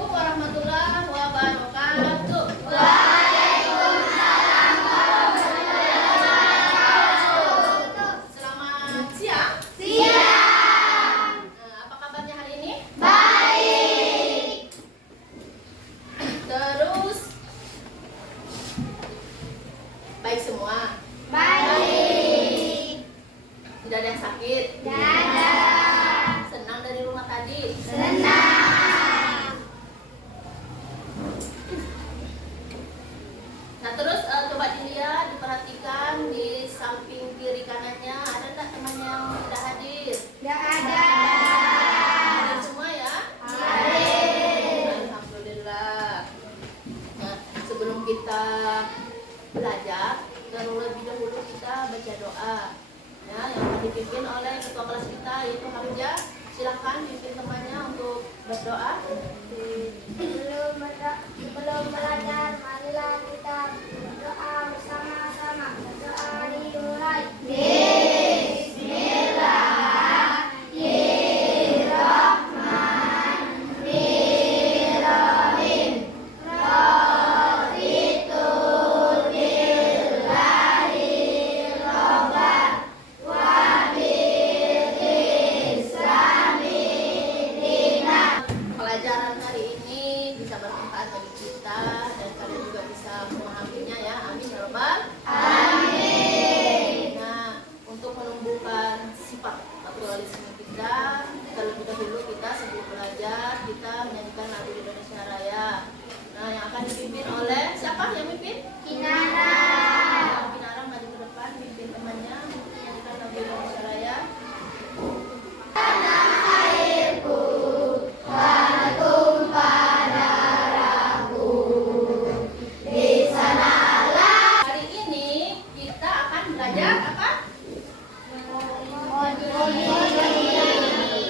Assalamualaikum warahmatullahi wabarakatuh. Waalaikumsalam warahmatullahi wabarakatuh. Selamat siang. Siang. Apa kabarnya hari ini? Baik. Terus baik semua? Baik. Tidak ada yang sakit? Tidak ada. Senang dari rumah tadi? Senang. Nah terus coba dilihat, diperhatikan di samping kiri kanannya ada nggak teman yang tidak hadir? Tidak ada. Hadir semua ya? Hadir. Alhamdulillah. Nah sebelum kita belajar, terlebih dahulu kita baca doa ya, yang akan dipimpin oleh ketua kelas kita yaitu Hamzah. Silahkan pimpin temannya untuk berdoa. Sebelum belajar, marilah kita berdoa bersama-sama. Berdoa dimulai. Bismillahirrahmanirrahim. Raditu billahi robban wa bil islami dinan. Pelajaran hari ini bisa bermanfaat bagi kita dan kalian juga bisa memahaminya ya. Amin ya rabbal Amin. Nah, untuk menumbuhkan sifat naturalisme kita, terlebih dahulu kita sebelum belajar kita menyanyikan lagu Indonesia Raya. Nah, yang akan dipimpin oleh siapa yang mimpin? Kinara. Kinara maju ke depan, pimpin temannya menyanyikan lagu Indonesia Raya. Hari ini kita akan belajar apa?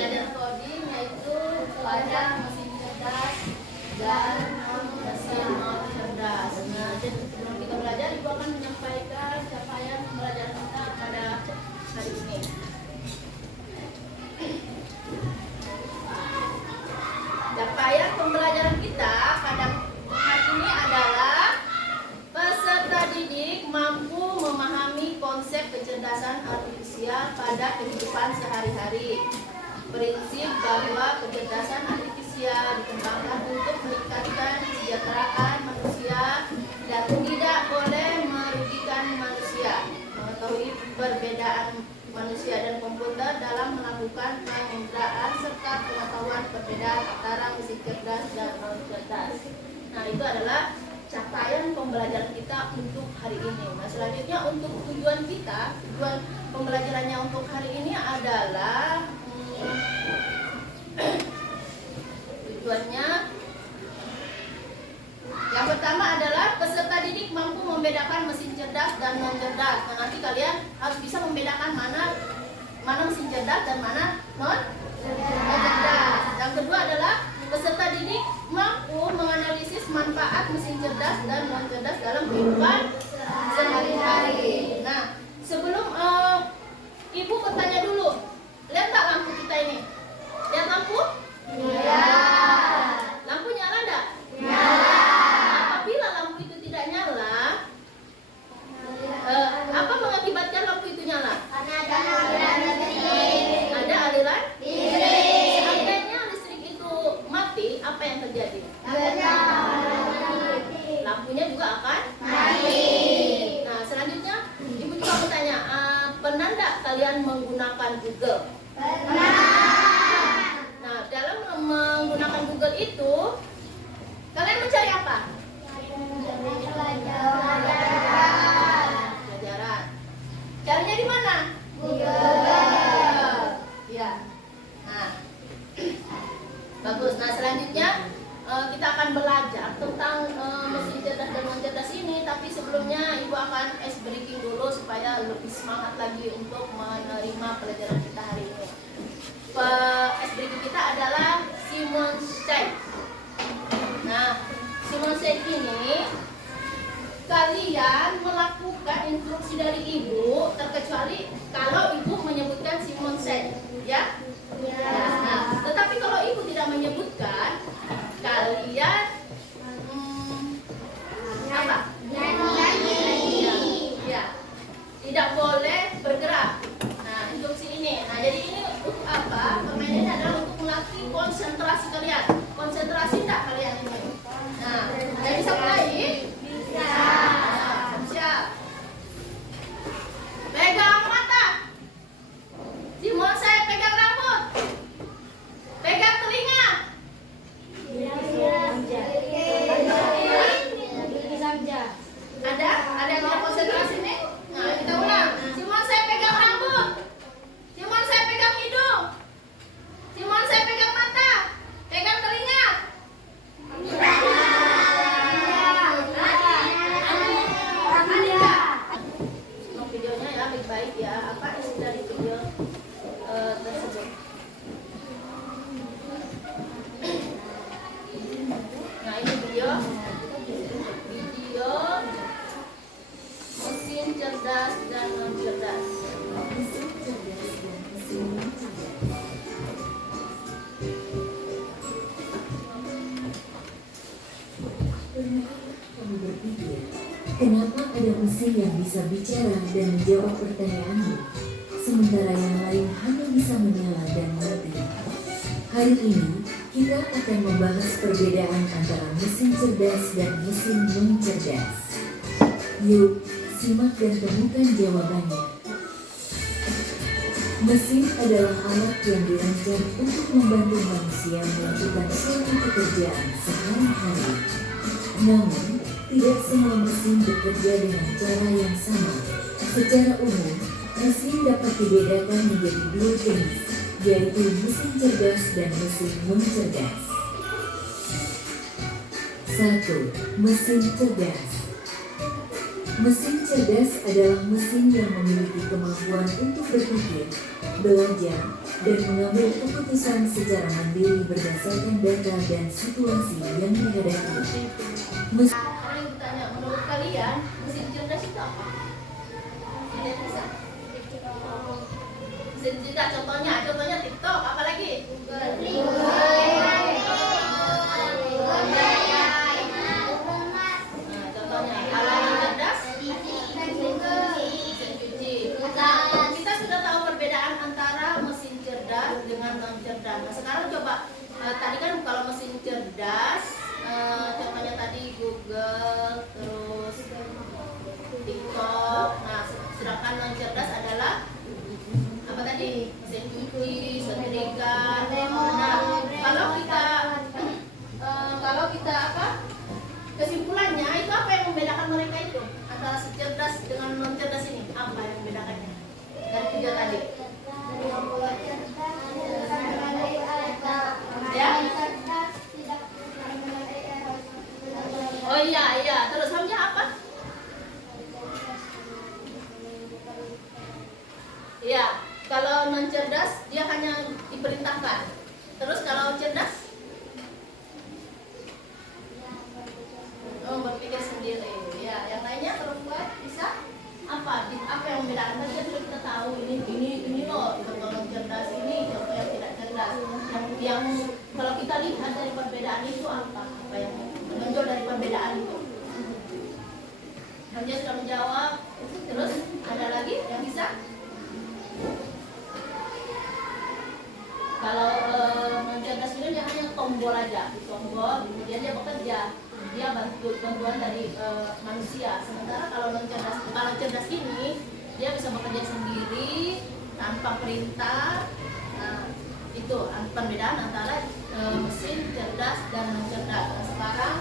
Belajar coding, yaitu belajar mesin cerdas dan mesin non cerdas. Nah, jadi sebelum kita belajar, Ibu akan menyampaikan capaian pembelajaran kita pada hari ini. Capaian pembelajaran kita pada hari ini adalah peserta didik mampu memahami konsep kecerdasan artifisial pada kehidupan sehari-hari. Prinsip bahwa kecerdasan artifisial dikembangkan untuk meningkatkan kesejahteraan manusia dan tidak boleh merugikan manusia. Mengetahui perbedaan manusia dan komputer dalam melakukan penginderaan serta pengetahuan perbedaan antara mesin cerdas dan non cerdas. Nah, itu adalah capaian pembelajaran kita untuk hari ini. Nah, selanjutnya untuk tujuan kita, tujuan pembelajarannya untuk hari ini adalah tujuannya yang pertama adalah peserta didik mampu membedakan mesin cerdas dan non cerdas. Nah, nanti kalian harus bisa membedakan mana mesin cerdas dan mana non cerdas. Yang kedua adalah peserta didik mampu menganalisis manfaat mesin cerdas dan non cerdas dalam kehidupan sehari-hari. Nah, sebelum Ibu bertanya dulu, lihat tak lampu kita ini? Lihat lampu? Ya. Lampu nyala enggak? Nyala. Apabila lampu itu tidak nyala, apa mengakibatkan lampu itu nyala? Karena ada aliran listrik. Ada aliran? Listrik. Seandainya listrik itu mati, apa yang terjadi? Lampunya juga akan Mati. Nah, selanjutnya Ibu juga mau tanya, pernah enggak kalian menggunakan Google? Nah, dalam menggunakan Google itu, kalian mencari apa? Pelajaran. Carinya di mana? Google. Ya. Nah, bagus. Nah, selanjutnya kita akan belajar tentang mesin cerdas dan non cerdas ini. Tapi sebelumnya Ibu akan ice breaking dulu supaya lebih semangat lagi untuk menerima pelajaran kita hari ini. Ice breaking kita adalah Simon Says. Nah, Simon Says ini kalian melakukan instruksi dari Ibu, terkecuali kalau Ibu menyebutkan Simon Says, ya? Ya. Nah, tetapi kalau Ibu tidak menyebutkan, kalian kalian? Konsentrasi enggak kalian ini? Nah, ada yang bisa mulai? Bisa. Siap. Pegang mata. Simon saya pegang rambut. Pegang telinga. Ada yang mau konsentrasi nih? Nah, kita ulang. Simon saya pegang rambut. Simon saya pegang hidung. Simon saya pegang mata. Pegang telinga. Simak videonya ya baik-baik ya. Apa isi dari video tersebut? Nah, ini video mesin cerdas dan non cerdas. Kamu berpikir, kenapa ada mesin yang bisa bicara dan menjawab pertanyaanmu, sementara yang lain hanya bisa menyala dan mati? Hari ini, kita akan membahas perbedaan antara mesin cerdas dan mesin non-cerdas. Yuk, simak dan temukan jawabannya. Mesin adalah alat yang dirancang untuk membantu manusia melakukan suatu pekerjaan sehari-hari. Namun, tidak semua mesin bekerja dengan cara yang sama. Secara umum, mesin dapat dibedakan menjadi dua jenis, yaitu mesin cerdas dan mesin non-cerdas. 1. Mesin cerdas. Mesin cerdas adalah mesin yang memiliki kemampuan untuk berpikir, belajar, dan mengambil keputusan secara mandiri berdasarkan data dan situasi yang dihadapi. Sekarang ditanya, menurut kalian mesin cerdas itu apa? Tidak bisa. Mesin cerdas contohnya TikTok, apa lagi? Contohnya alat cerdas, mesin cuci. Kita sudah tahu perbedaan antara mesin cerdas dengan non cerdas. Nah, sekarang coba tadi kan kalau mesin cerdas contohnya tadi Google, terus TikTok. Nah, sedangkan non cerdas adalah apa tadi? Mesin cuci, setrika. Nah, kalau kita apa? Kesimpulannya itu apa yang membedakan mereka itu antara si cerdas dengan non cerdas ini? Apa yang membedakannya dari tiga tadi? Ya? Oh iya. Terus hamnya apa? Iya. Kalau non cerdas dia hanya diperintahkan. Terus kalau cerdas? Berpikir sendiri. Ya, yang lainnya perempuan bisa apa? Apa yang membedakan? Tadi sudah kita tahu ini loh contoh non cerdas, ini contoh yang tidak cerdas. Yang kalau kita lihat dari perbedaan itu apa yang menonjol dari perbedaan itu? Dia sudah menjawab. Terus ada lagi yang bisa? Kalau non cerdas itu dia hanya tombol aja, tombol, kemudian dia bekerja. Dia bantuan dari manusia. Sementara kalau cerdas ini dia bisa bekerja sendiri tanpa perintah. Nah, itu perbedaan antara mesin cerdas dan non cerdas. Nah, sekarang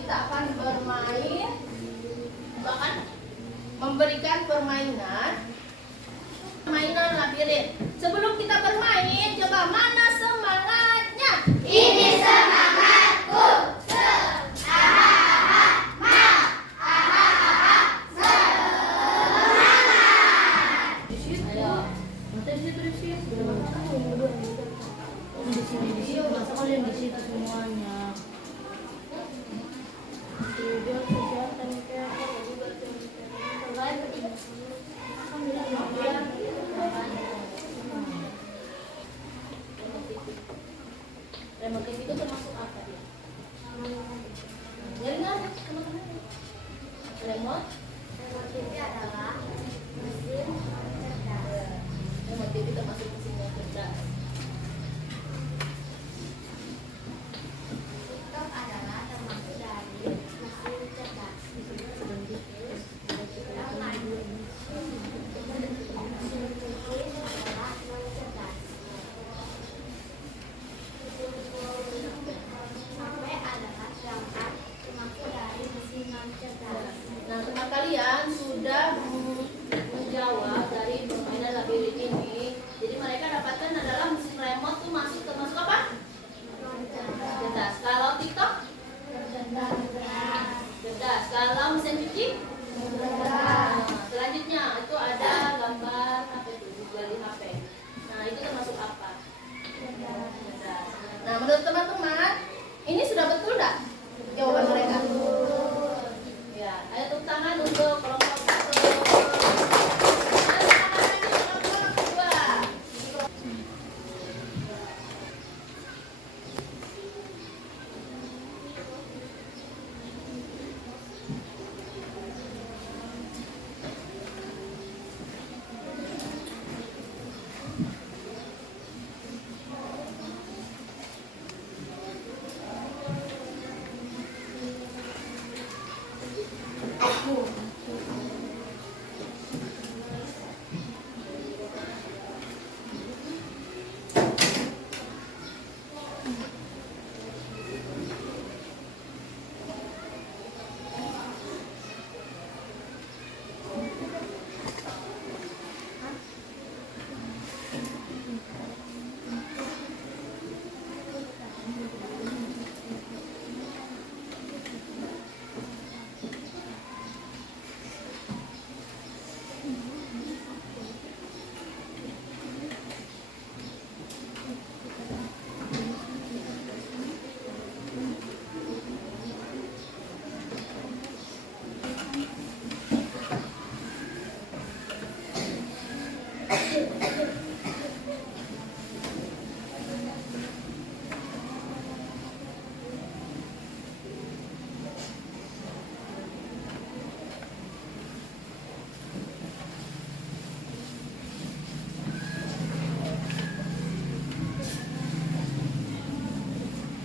kita akan bermain, akan memberikan permainan labirin. Sebelum kita bermain, coba mana semangatnya? Ini semangatku. Masa kalian di situ semuanya? Biar kesehatan kayak remote TV itu termasuk apa ya? Jadi nggak ada teman-teman. Remote TV adalah mesin cerdas. remote TV termasuk mesin yang cerdas.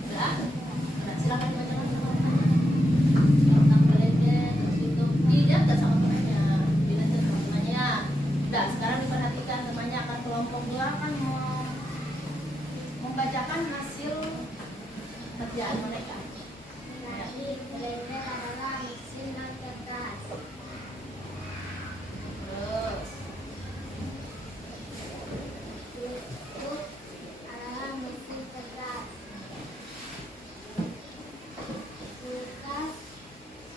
Udah? Nah, silakan dibacakan sama temannya. Tentang belednya, terus itu dilihat nggak sama temannya, dilihat nggak sama temannya. Udah, sekarang diperhatikan temannya akan kelompok dua akan membacakan hasil kerjaan mereka. Mengenali blender adalah mesin non cerdas. Terus, Bluetooth adalah mesin cerdas. Kulkas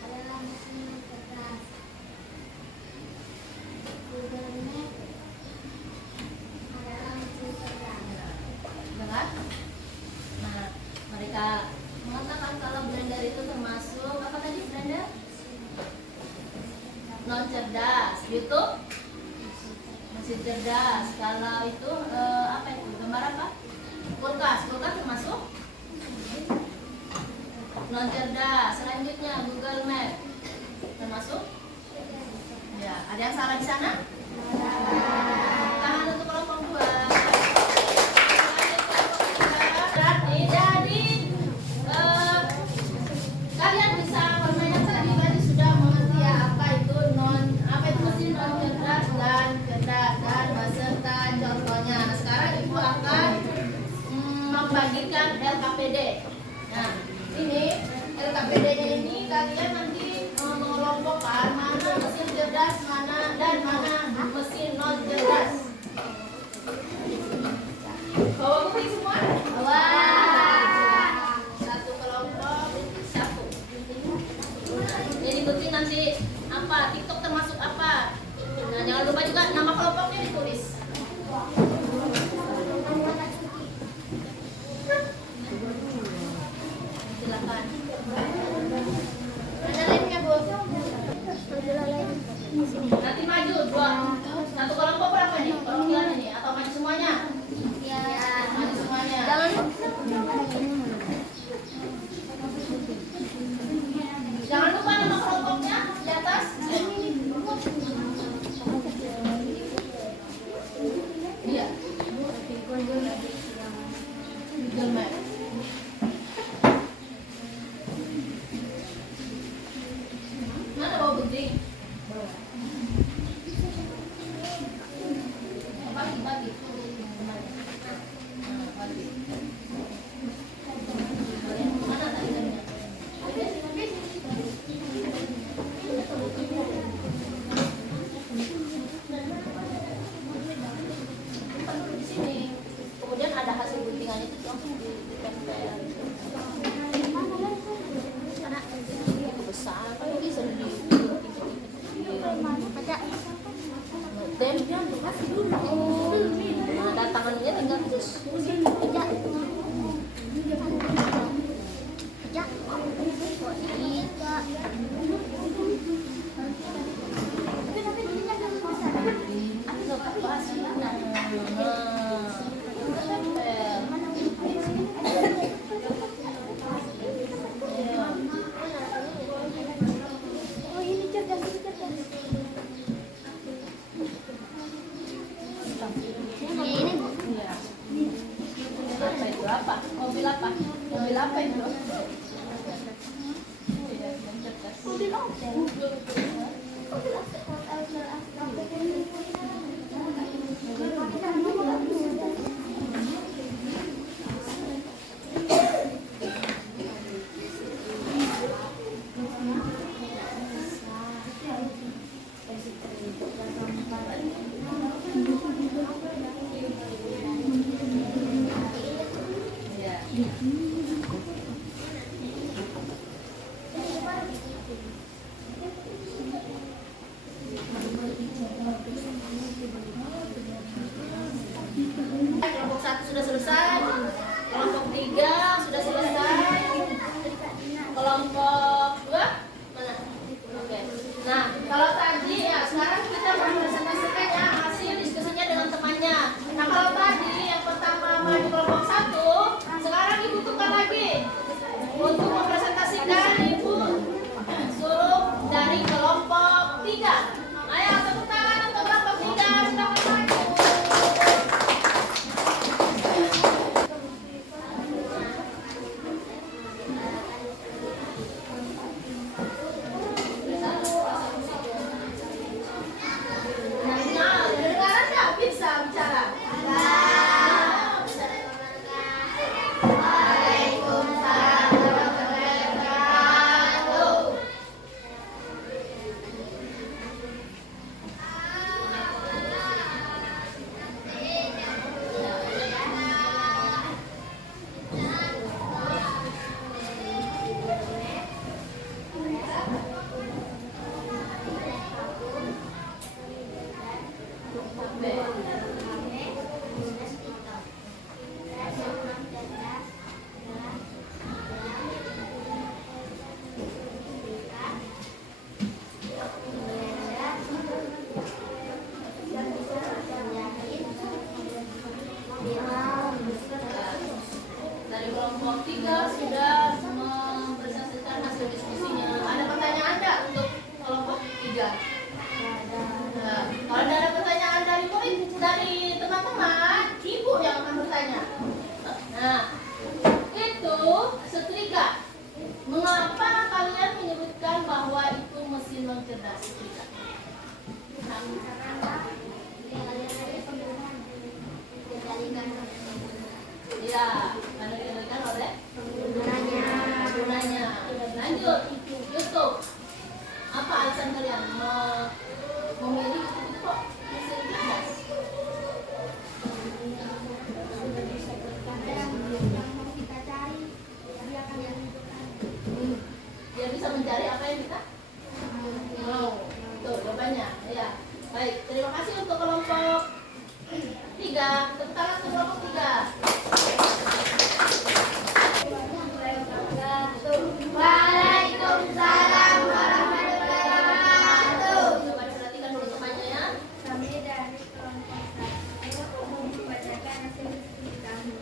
adalah mesin non cerdas. Google Map adalah mesin cerdas. dengar? Nah, mereka mengatakan kalau blender itu termasuk apa tadi blender? Non cerdas. YouTube? Mesin cerdas. Kalau itu apa itu? Gambar apa? Kulkas. Kulkas termasuk non cerdas. Selanjutnya Google Map termasuk? Ya, ada yang salah di sana? Tangan untuk kelompok dua. Berarti dari kalian bisa permainan tadi sudah mengerti ya apa itu mesin non cerdas dan cerdas dan beserta contohnya. Nah, sekarang ibu akan membagikan LKPD. Nah, ini LKPD-nya ini kalian nanti mengelompokkan mana mesin cerdas, mana dan mana mesin non cerdas. Bawa bukti semua? Bawa. Satu kelompok, satu. Jadi bukti nanti apa? TikTok termasuk apa? Nah, jangan lupa juga nama kelompoknya ditulis. Silakan. Ada lainnya, Bu? Nanti maju dua. Satu kelompok berapa nih? Perwakilannya nih atau maju semuanya? Ya. Maju semuanya. Jangan lupa nama kelompoknya di atas. Iya. Google Map. Mana bawa bukti? Bagi. Bagi. Mana tadi tadinya? Di sini. Kemudian ada hasil guntingan itu langsung ditempel. Besar, kan bisa dan dia kasih dulu. Nah, dan tangannya tinggal terus. Apa? Mobil apa itu? Kelompok 1 sudah selesai, kelompok 3 sudah selesai, kelompok 2 mana? Oke. Nah, kalau tadi ya sekarang kita mempresentasikan ya hasil diskusinya dengan temannya. Nah, kalau tadi yang pertama maju kelompok 1, sekarang ibu tukar lagi untuk mempresentasikan ibu suruh dari kelompok 3. Ayo tepuk tangan untuk kelompok 3 sudah maju. Nah, kedengaran nggak? Bisa bicara? Waalaikumsalam warahmatullahi wabarakatuh. Dari kelompok 3 sudah mempresentasikan hasil diskusinya. Ada pertanyaan enggak untuk kelompok 3? Nah, kalau ada pertanyaan dari murid, dari teman-teman, ibu yang akan bertanya. Nah, itu setrika. Mengapa kalian menyebutkan bahwa itu mesin cerdas setrika? Ya, karena dikendalikan oleh penggunanya. Lanjut, YouTube. Apa alasan kalian memilih itu kok mesin cerdas? Dia bisa mencari apa yang kita mau. Tuh jawabannya. Ya, baik. Terima kasih untuk kelompok 3. Tepuk tangan untuk kelompok 3. Waalaikumsalam warahmatullahi wabarakatuh. Coba diperhatikan dulu temannya ya. Kami dari kelompok 1 membacakan hasil diskusi kami.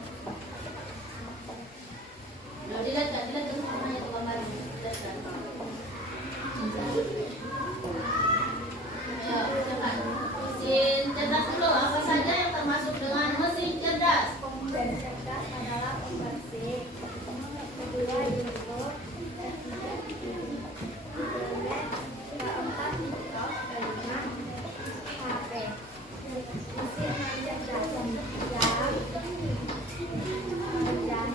Nah, dilihat kan temannya itu gambar. Lihat kan. Ayo, silakan. Mesin cerdas dulu. Apa saja yang termasuk dengan mesin cerdas? Mesin cerdas adalah pembersih. Kedua info, ketiga internet, keempat tiktok, kelima HP. Mesin yang cerdas yang menjahit, berendam, mengikat,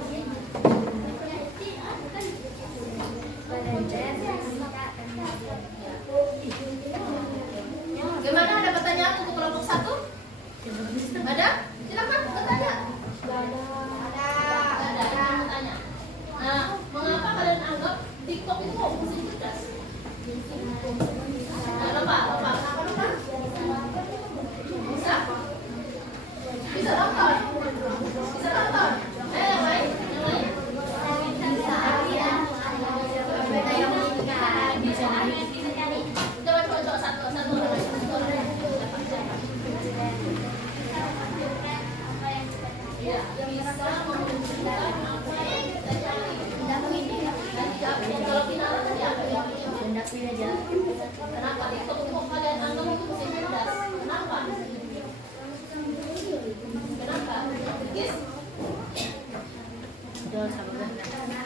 dan lain. Gimana, ada pertanyaan untuk kelompok 1? Ada? Silakan bertanya. Ada yang mau tanya. Nah, mengapa kalian anggap TikTok itu mesin cerdas? Nah, lupa. Kenapa lupa? Bisa? Bisa nonton? Yang lain? Coba satu. Ya, bisa menunjukkan apa yang kita cari. Dan kalau finalan tadi apa ya? Kenapa TikTok itu kalian anggap itu mesin cerdas? Kenapa? Gis? Karena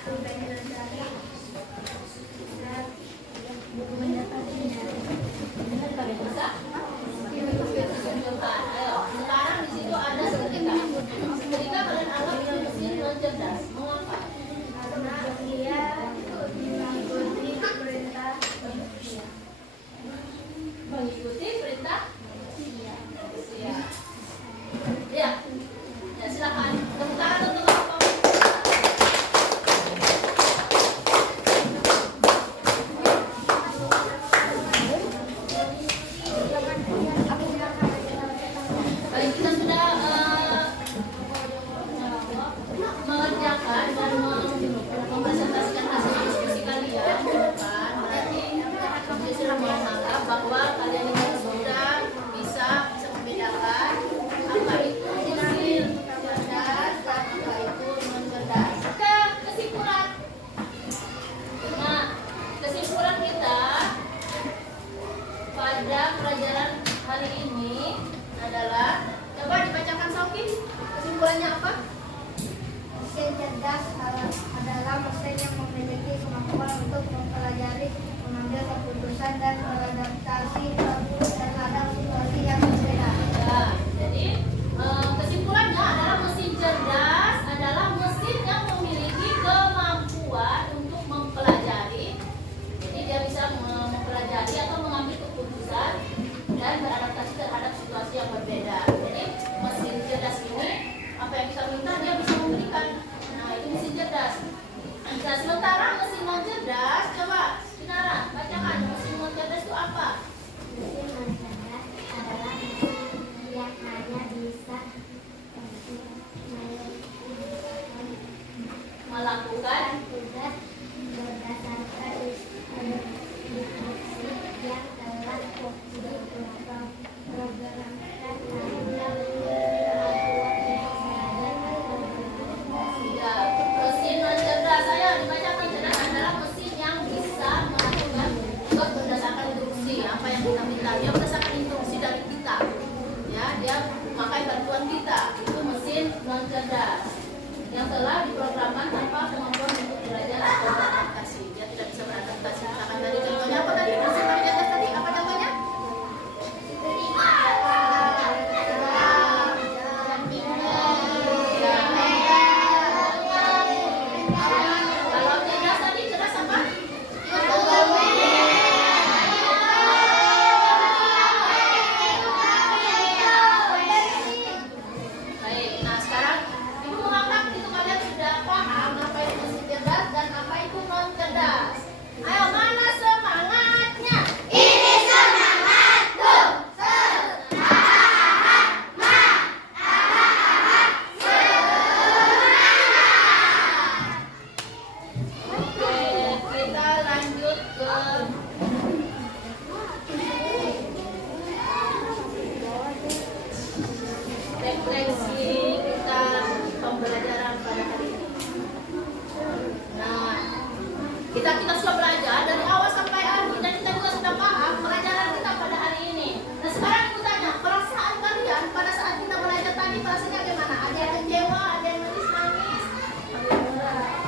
Kita sudah belajar dari awal sampai akhir dan kita juga sudah paham pelajaran kita pada hari ini. Nah sekarang aku tanya, perasaan kalian pada saat kita belajar tadi perasaannya gimana? Ada yang kecewa, ada yang nangis-nangis?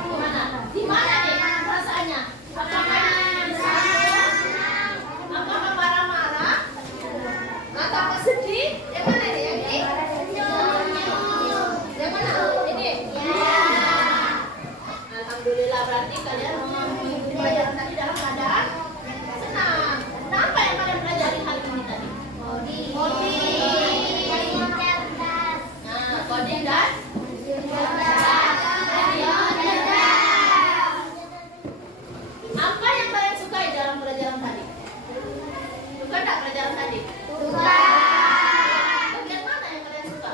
Gimana? Di mana nih perasaannya? Apakah sakit? Apakah marah-marah? Atau apa sedih? Yang mana nih? Yang ini? Yang mana? Ini? Alhamdulillah, berarti kalian mengikuti pelajaran tadi dalam keadaan senang. Nah, apa yang kalian pelajari hari ini tadi? Coding. Nah, coding dan apa yang kalian sukai dalam pelajaran tadi? Suka tak pelajaran tadi? Bagian mana yang kalian suka?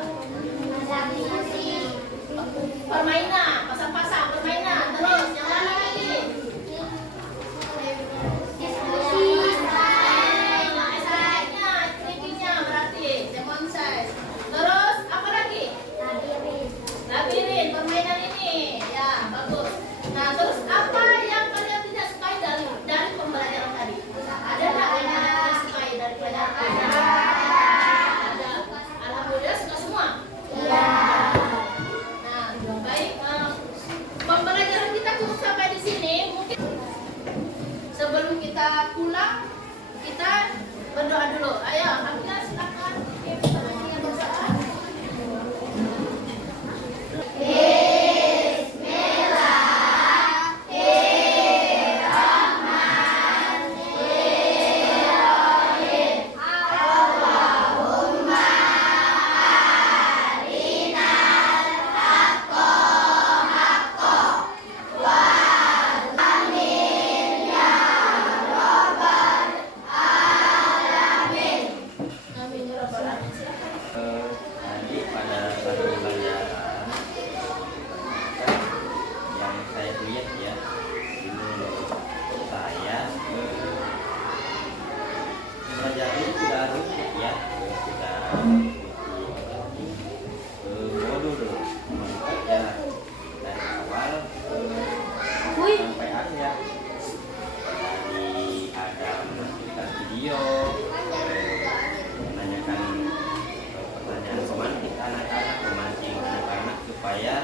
Permainan, pasang-pasang permainan. Terus yang mana lagi? Aktivitasnya berarti demonstrasi. Terus apa lagi? Labirin, permainan ini. Ya, bagus. Nah, terus apa yang kalian tidak sukai dari pembelajaran tadi? Ada nggak yang kalian tidak sukai dari pelajaran tadi? Ada. Alhamdulillah suka semua. Nah, baik. Pembelajaran kita cukup sampai di sini. Mungkin sebelum kita pulang, kita berdoa dulu. Ayo, Hamida silakan. Berdoa. Amin ya rabbal alamin. Silakan. Tadi pada satu pelajaran yang saya lihat ya, ini saya mempelajari sudah rutin ya, sudah mengikuti modul ya dari awal sampai akhir. Tadi ada menunjukkan video, menanyakan pertanyaan pemantik anak-anak, memancing anak-anak supaya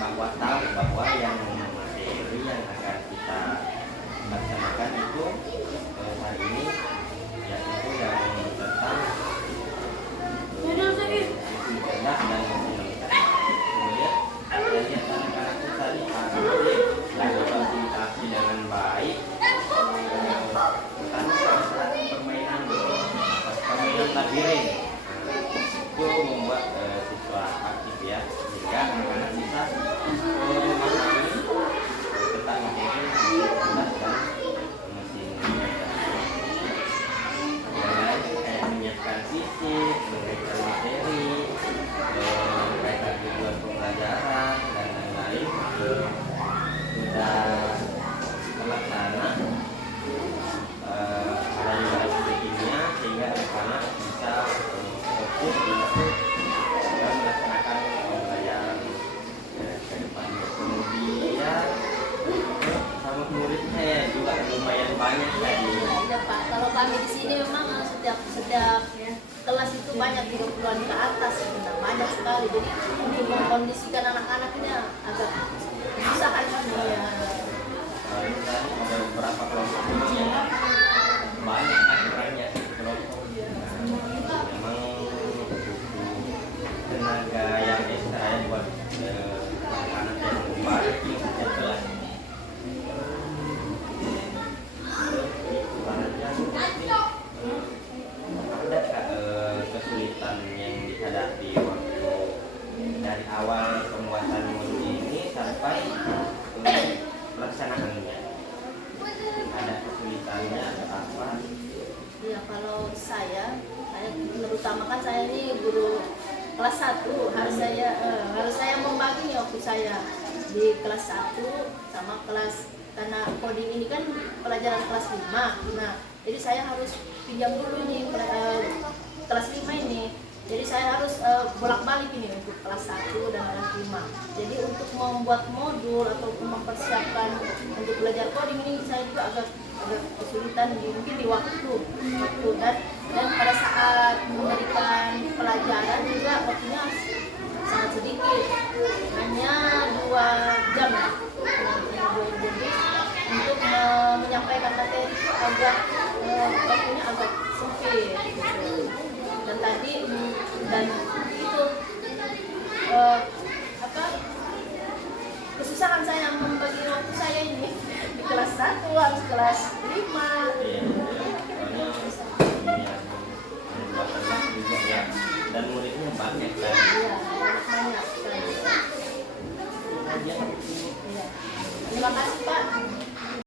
bahwa tahu bahwa yang materi yang akan kita laksanakan itu hari ini yaitu yang tentang cerdas dan emosionalitas. Kemudian saya lihat anak-anak itu tadi lagi fasilitasi dengan baik. Pertama pada saat permainan labirin itu membuat siswa aktif ya, sehingga anak-anak bisa memahami tentang materi cerdas dan emosionalitas. Yang lain kayak menyiapkan fisik, mengajar materi, mengajar tujuan pembelajaran dan lain-lain sudah terlaksana. Ada juga aktivitasnya sehingga anak-anak bisa fokus untuk melaksanakan pembelajaran ke depannya. Kemudian sama muridnya ya juga lumayan banyak tadi. Iya Pak, kalau kami di sini memang setiap kelas itu banyak 30-an ke atas, benar banyak sekali. Jadi untuk mengkondisikan anak-anak ini agak susah ya. Ini tadi ada beberapa kelompok yang banyak aturannya kelompok. Memang butuh tenaga yang ekstra ya buat anak-anak yang baru setiap kelas. Ada kesulitan yang dihadapi waktu dari awal pembuatan modul ini sampai pelaksanaannya? Ada kesulitannya atau apa? Ya kalau saya terutama kan saya ini guru kelas 1, harus saya membagi nih waktu saya di kelas 1 sama kelas, karena coding ini kan pelajaran kelas 5. Nah, jadi saya harus pinjam dulu nih kelas 5 ini. Jadi saya harus bolak-balik ini untuk kelas 1 dan kelas 5. Jadi untuk membuat modul ataupun mempersiapkan untuk belajar coding ini saya juga agak kesulitan mungkin di waktu dan pada saat memberikan pelajaran juga waktunya sangat sedikit, hanya 2 jam ya. Jadi untuk menyampaikan materi itu agak